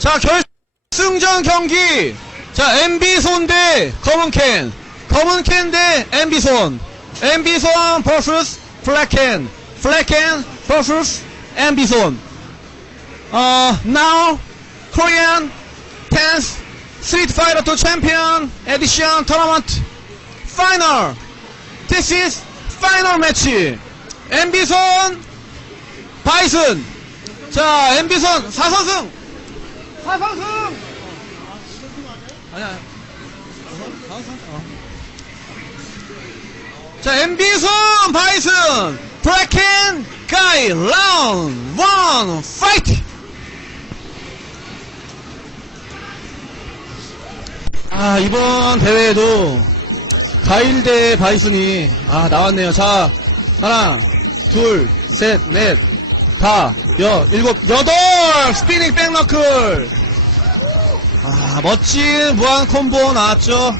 자, 결승전 경기. 자, MB손 대 검은캔. 검은캔 대 MB손. MB손 vs 블랙캔. 블랙캔 vs MB손. 어, now, Korean 10th Street Fighter 2 Champion Edition Tournament Final. This is final match. MB손, 바이슨. 자, MB손 4선승. 4선승. 아니야. 자, MB손, 바이슨. 브레켄, 가이, 라운드, 원, 파이트! 아, 이번 대회에도 가일 대 바이슨이, 아, 나왔네요. 자, 하나, 둘, 셋, 넷, 다, 여, 일곱, 여덟! 스피닝 백너클! 아, 멋진 무한 콤보 나왔죠?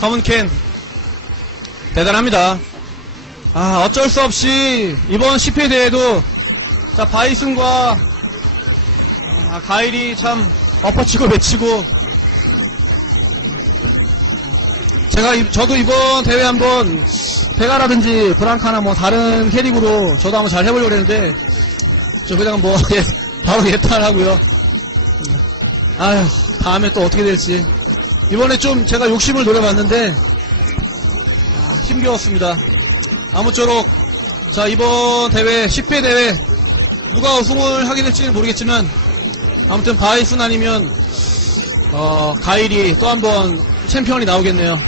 검은 캔. 대단합니다. 아, 어쩔 수 없이, 이번 10회 대회도, 자, 바이슨과, 아, 가일이 참, 엎어치고 외치고, 제가, 이- 저도 이번 대회 한번, 베가라든지 브랑카나 뭐 다른 캐릭으로 저도 한번 잘 해보려고 했는데, 저 그냥 뭐, 예, 바로 예탈하고요. 아휴, 다음에 또 어떻게 될지. 이번에 좀 제가 욕심을 노려봤는데, 아, 힘겨웠습니다. 아무쪼록, 자, 이번 대회, 10회 대회, 누가 우승을 하게 될지는 모르겠지만, 아무튼 바이슨 아니면, 어, 가일이 또 한 번 챔피언이 나오겠네요.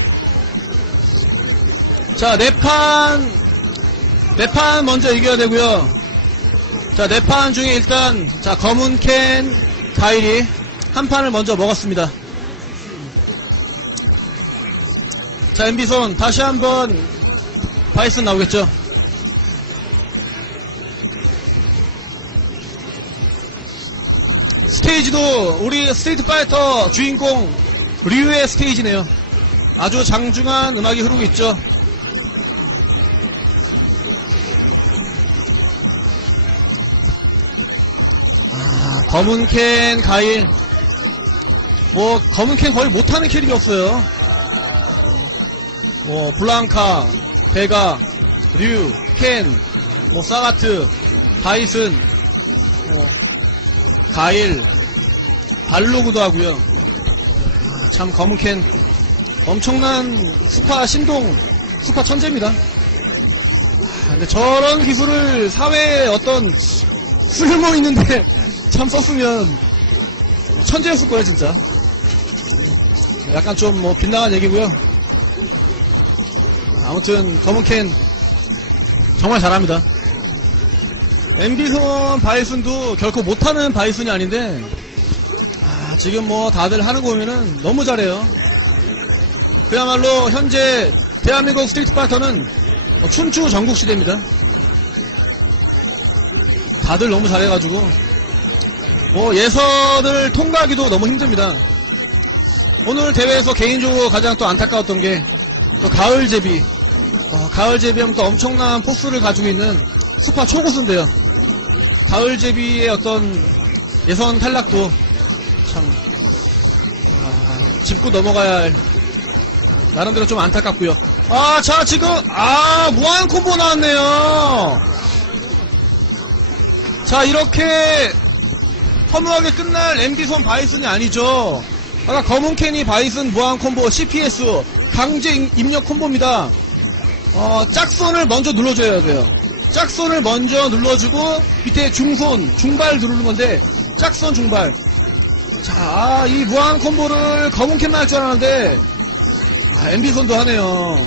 자, 네 판, 네판 먼저 이겨야 되고요. 자, 네판 중에 일단, 자, 검은 캔, 가일이 한 판을 먼저 먹었습니다. 자, 엠비손, 다시 한번, 바이슨 나오겠죠? 스테이지도 우리 스트리트 파이터 주인공 류의 스테이지네요. 아주 장중한 음악이 흐르고 있죠. 아, 검은 캔 가일. 뭐 검은 캔 거의 못하는 캐릭이 없어요. 뭐 블랑카, 베가, 류, 켄, 뭐 사가트, 바이슨, 뭐 가일, 발로그도 하고요. 아, 참 검은 캔 엄청난 스파 신동 스파 천재입니다. 아, 근데 저런 기술을 사회에 어떤 쓸모 있는데 참 썼으면 천재였을 거예요 진짜. 약간 좀 뭐 빗나간 얘기고요. 아무튼 검은 캔 정말 잘합니다. 엠비손 바이슨도 결코 못하는 바이슨이 아닌데 아, 지금 뭐 다들 하는 거 보면은 너무 잘해요. 그야말로 현재 대한민국 스트리트 파이터는 뭐 춘추 전국 시대입니다. 다들 너무 잘해가지고 뭐 예선을 통과하기도 너무 힘듭니다. 오늘 대회에서 개인적으로 가장 또 안타까웠던 게 또 가을 제비 어, 가을 제비하면 또 엄청난 포스를 가지고 있는 스파 초고수인데요. 가을 제비의 어떤 예선 탈락도 참 아, 짚고 넘어가야 할 나름대로 좀 안타깝고요. 아, 자 지금 아 무한 콤보 나왔네요. 자 이렇게 허무하게 끝날 엠비손 바이슨이 아니죠. 아까 검은 캔이 바이슨 무한 콤보 CPS 강제 임- 입력 콤보입니다. 어, 짝손을 먼저 눌러줘야 돼요. 짝손을 먼저 눌러주고 밑에 중손, 중발 누르는 건데 짝손 중발. 자, 아, 이 무한 콤보를 검은 캔만 할 줄 알았는데 아, MB손도 하네요.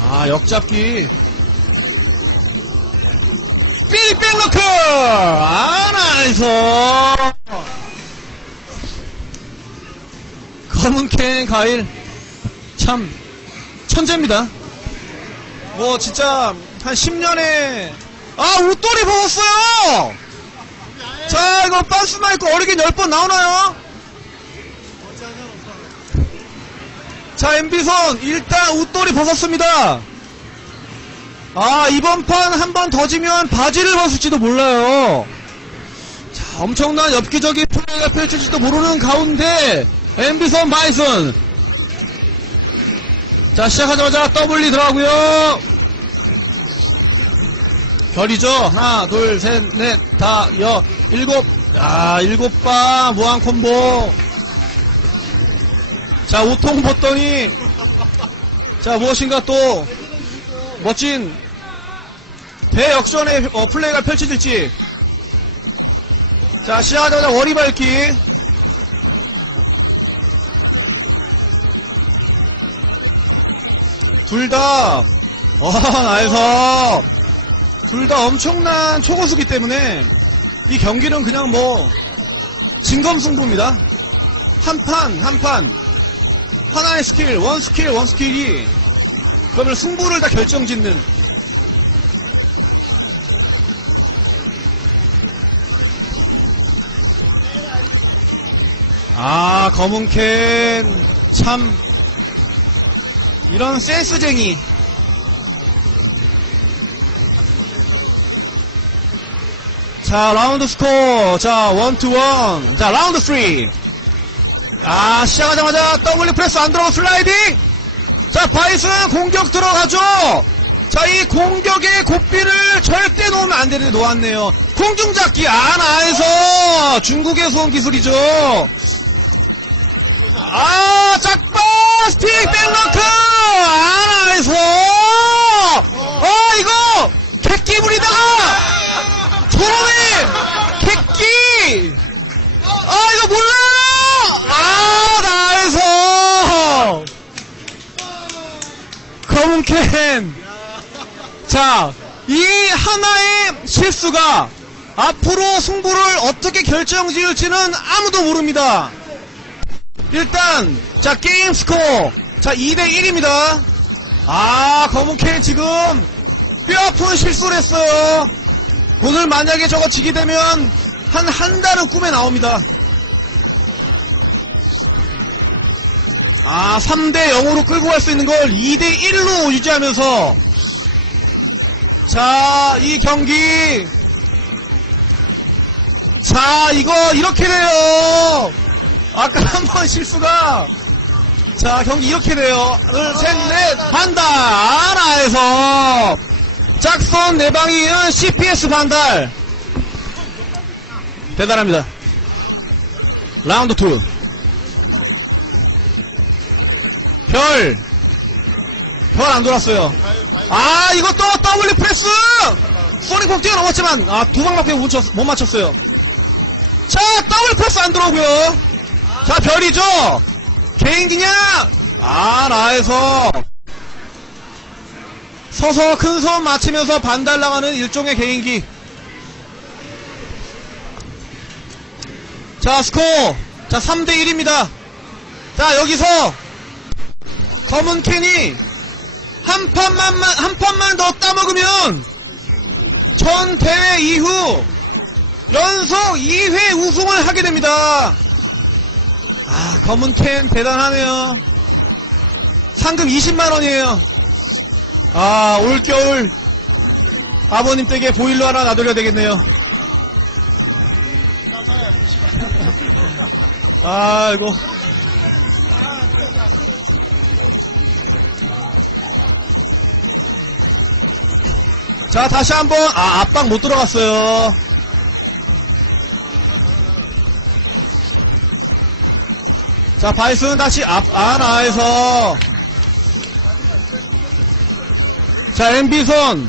아, 역잡기. 삐백로크! 아, 나이스! 검은 캔 가일. 참, 천재입니다. 뭐, 진짜, 한 10년에, 아, 웃돌이 벗었어요! 자, 이거 빤스 마이크 어리긴 10번 나오나요? 자, MB선, 일단 웃돌이 벗었습니다. 아, 이번 판 한 번 더 지면 바지를 벗을지도 몰라요. 엄청난 엽기적인 플레이가 펼쳐질지도 모르는 가운데 엠비선 바이슨 자 시작하자마자 더블리 들어가고요. 별이죠? 하나 둘 셋 넷 다 여 일곱. 아 일곱 바 무한 콤보. 자 우통 벗더니. 자 무엇인가 또? 멋진 대역전의 어, 플레이가 펼쳐질지 자 시작하자마자 워리 밟기 둘다 어, 나에서 둘 다 엄청난 초고수기 때문에 이 경기는 그냥 뭐 진검승부입니다. 한 판, 한 판. 하나의 스킬, 원 스킬, 원 스킬이 그러면 승부를 다 결정짓는 아, 검은 캔. 참. 이런 센스쟁이. 자, 라운드 스코어. 자, 원투 원. 자, 라운드 3. 아, 시작하자마자 W 프레스 안 들어가고 슬라이딩! 자, 바이슨 공격 들어가죠! 자, 이 공격의 고삐를 절대 놓으면 안 되는데 놓았네요. 공중잡기 안아에서 중국에서 온 기술이죠. 아, 짝바 스틱 백러크 안아에서 어, 이거 객기물이다가 저놈의 객기 아, 이거 몰라! 아, 나에서! 검은캔! 자, 이 하나의 실수가 앞으로 승부를 어떻게 결정 지을지는 아무도 모릅니다. 일단, 자, 게임 스코어. 자, 2대1입니다. 아, 검은캔 지금 뼈아픈 실수를 했어요. 오늘 만약에 저거 지게 되면 한 한 달은 꿈에 나옵니다. 아, 3대 0으로 끌고 갈 수 있는 걸 2대 1로 유지하면서 자, 이 경기 자, 이거 이렇게 돼요. 아까 한 번 실수가 자, 경기 이렇게 돼요. 둘, 셋, 넷, 한다. 하나에서 짝선 내방이은 CPS 반달. 대단합니다. 라운드 2. 별. 별 안 돌았어요. 아, 이것도 W 프레스! 소닉폭 뛰어넘었지만, 아, 두 방밖에 못, 맞췄어요. 자, W 프레스 안 들어오고요. 자, 별이죠? 개인기냐? 아, 나에서. 서서 큰 손 맞추면서 반달 나가는 일종의 개인기. 자, 스코어. 자, 3대1입니다. 자, 여기서 검은 캔이 한 판만, 한 판만 더 따먹으면 전 대회 이후 연속 2회 우승을 하게 됩니다. 아, 검은 캔 대단하네요. 상금 20만원이에요. 아, 올겨울 아버님 댁에 보일러 하나 놔둬야 되겠네요. 아이고. 자, 다시 한 번, 아, 앞방 못 들어갔어요. 자, 바이스는 다시 앞, 안아에서. 자, MB손.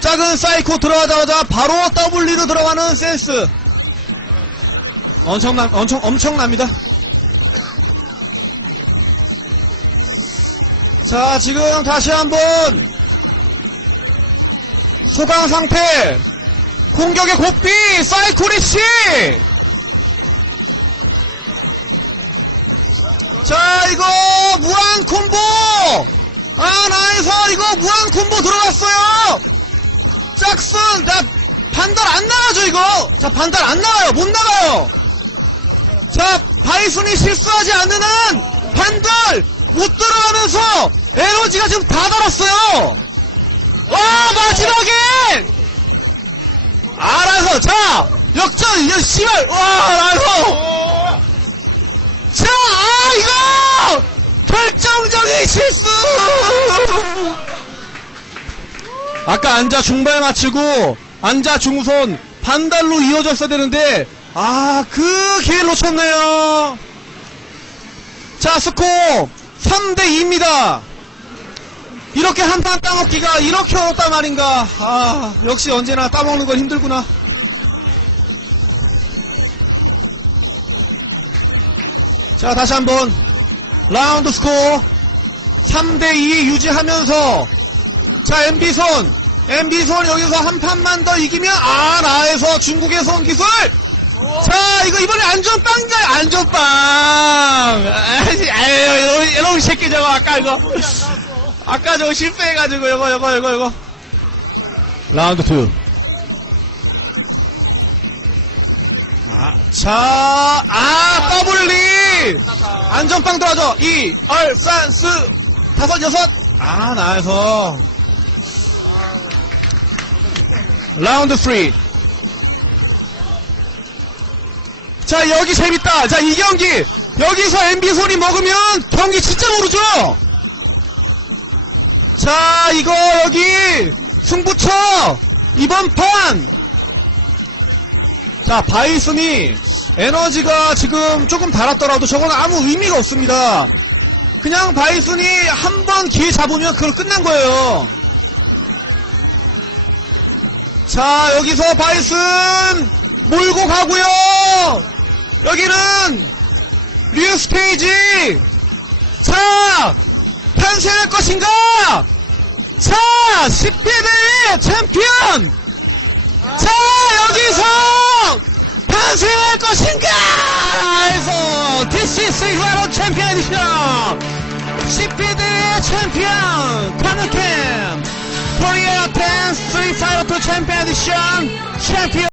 작은 사이코 들어가자마자 바로 W로 들어가는 센스. 엄청나, 엄청, 엄청납니다. 자, 지금 다시 한번 소강 상태 공격의 고삐 사이코리치 콤보! 아 나에서 이거 무한 콤보 들어갔어요! 짝슨 나 반달 안 나가죠 이거? 자 반달 안 나가요. 못 나가요. 자 바이슨이 실수하지 않는 한 반달 못 들어가면서 에너지가 지금 다 달았어요. 와 마지막에! 알아서 자 역전! 야, 씨발! 와, 나이스! 자, 아, 이거! 결정적인 실수! 아까 앉아 중발 맞추고, 앉아 중선, 반달로 이어졌어야 되는데, 아, 그 기회를 놓쳤네요. 자, 스코 3대2입니다. 이렇게 한판 따먹기가 이렇게 어렵단 말인가. 아, 역시 언제나 따먹는 건 힘들구나. 자, 다시 한번 라운드 스코어 3대2 유지하면서 자, MB손 MB손 여기서 한 판만 더 이기면 아, 나에서 중국에서 온 기술 자, 이거 이번에 안전빵인가요? 안전빵! 이놈, 이놈 새끼 저거, 아까 이거. 아까 저거 실패해가지고, 이거, 이거, 이거, 이거. 라운드 2. 아, 자, 아, 더블리! 안전빵 들어가죠. 2, 얼, 산, 스, 다섯, 여섯. 아, 나에서. 라운드 3. 자, 여기 재밌다. 자, 이 경기. 여기서 MB손이 먹으면 경기 진짜 모르죠? 자, 이거 여기 승부처. 이번 판. 자, 바이슨이 에너지가 지금 조금 달았더라도 저건 아무 의미가 없습니다. 그냥 바이슨이 한 번 기회 잡으면 그걸 끝난 거예요. 자, 여기서 바이슨 몰고 가고요. 여기는 뉴 스테이지. 자, 탄생할 것인가? 자, 10대대 챔피언. 자, 여기서 탄생할 것인가? 해서 World Champion Edition. 10대대 챔피언 카누캠 코리아 댄스 3 파이터 챔피언 에디션 챔피언